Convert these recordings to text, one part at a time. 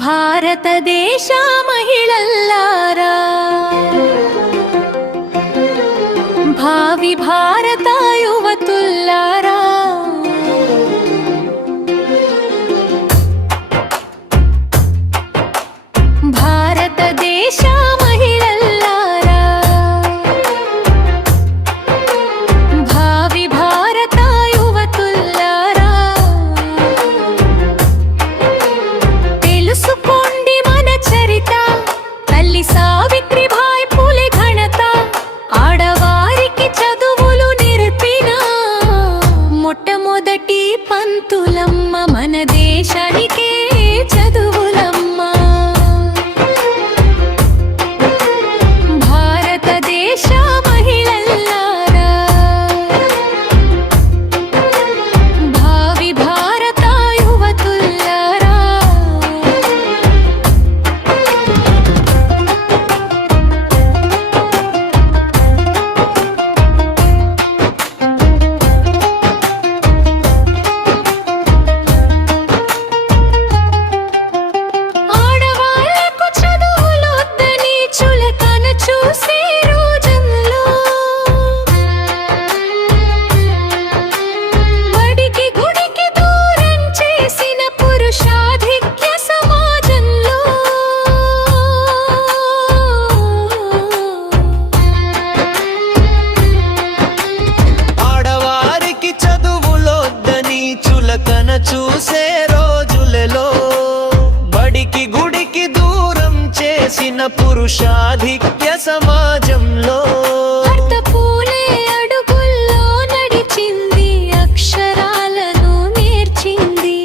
భారతదేశ మహిళల్లారా, భావి భారత యువతుల్లారా, భారతదేశ మహిళల్లారా, భావి భారత యువతుల్లారా, తెలుసుకోండి మన చరిత, తల్లి సావిత్రిబాయి పూలే ఘనత, ఆడవారికి చదువులు నేర్పిన మొట్టమొదటి పంతులమ్మ, మన దేశానికే చదువులమ్మ. భారతదేశ మహిళల్లారా, భావి భారత యువతుల్లారా, ఆడవాళ్లకు చదువులొద్దని చులకన చూసే రోజుల్లో, బడికి గుడికి దూరం చేసిన పురుషాధిక్య సమాజంలో, ఆడవారికి చదువులొద్దని చులకన చూసే రోజులలో, బడికి గుడికి దూరం చేసిన పురుషాధిక్య సమాజంలో, భర్త పూలే అడుగుల్లో నడిచింది, అక్షరాలను నేర్చింది,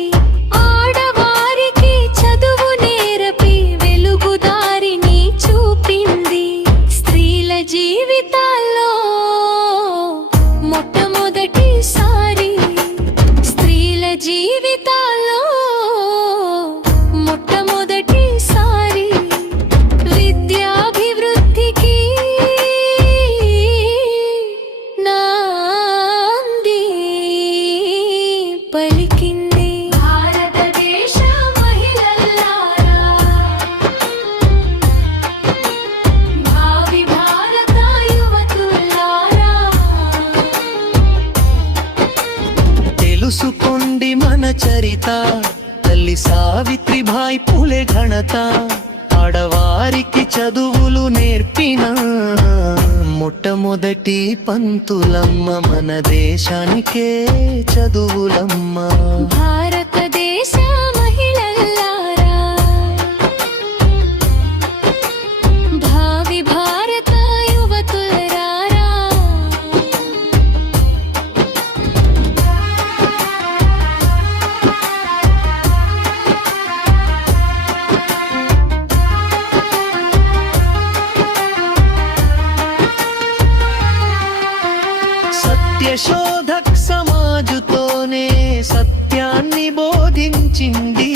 ఆడవారికి చదువు నేర్పి వెలుగుదారిని చూపింది. స్త్రీల జీవితాల్లో మొట్టమొదటిసారి, స్త్రీల జీవితాల్లో మొట్టమొదటిసారి విద్యాభివృద్ధికి నాంది పలికింది. భారతదేశ మహిళల్లారా, భావి భారత యువతుల్లారా, తెలుసుకోండి మన చరిత, తల్లి సావిత్రిబాయి పూలే ఘనత, ఆడవారికి చదువులు నేర్పిన మొట్టమొదటి పంతులమ్మ, మన దేశానికే చదువులమ్మ. భారతదేశ మహిళల్లారా, భావి భారత యువతుల్లారా, సత్యశోధక్ సమాజుతోనే సత్యాన్ని బోధించింది,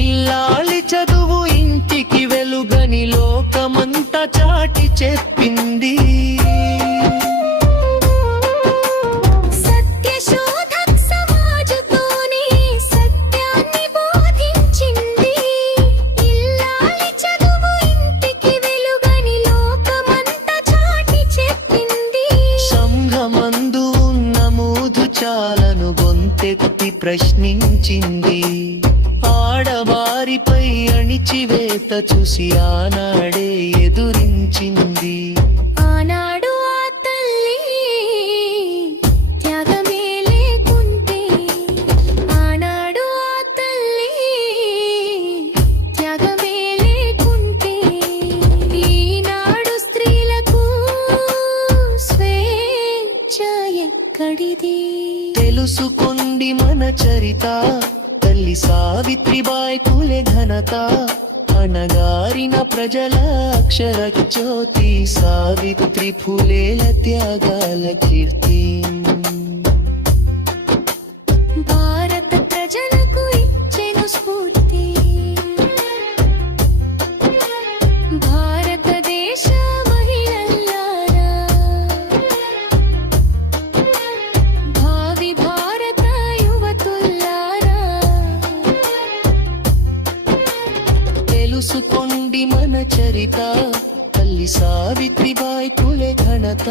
ఇల్లాలి చదువు ఇంటికి వెలుగని లోకమంతా చాటి చెప్పింది. సత్యశోధక్ సమాజతోనే సత్యాన్ని బోధించింది, ఇల్లాలి చదువు ఇంటికి వెలుగని లోకమంతా చాటి చెప్పింది. సంఘమందు ఉన్న మూధు చాలను గొంతెత్తి ప్రశ్నించింది, ఆడవారిపై అణిచివేత చూసి ఆనాడే ఎదురించింది. ఆనాడు ఆ తల్లి త్యాగమే లేకుంటే, ఆనాడు ఆ తల్లి త్యాగమే లేకుంటే, ఈనాడు స్త్రీలకు స్వేచ్ఛ ఎక్కడిది. తెలుసుకోండి మన చరిత, తల్లి సావిత్రిబాయి పూలే ఘనత, అణగారిన ప్రజల అక్షర జ్యోతి, సావిత్రి ఫులేల త్యాగాల కీర్తి. భారత ప్రజలకు ఇచ్చెను స్ఫూర్తి, భారతదేశ మహిళల్లారా, భావి భారత యువతుల్లారా, చరిత తల్లి సావిత్రిబాయి పులే ఘనత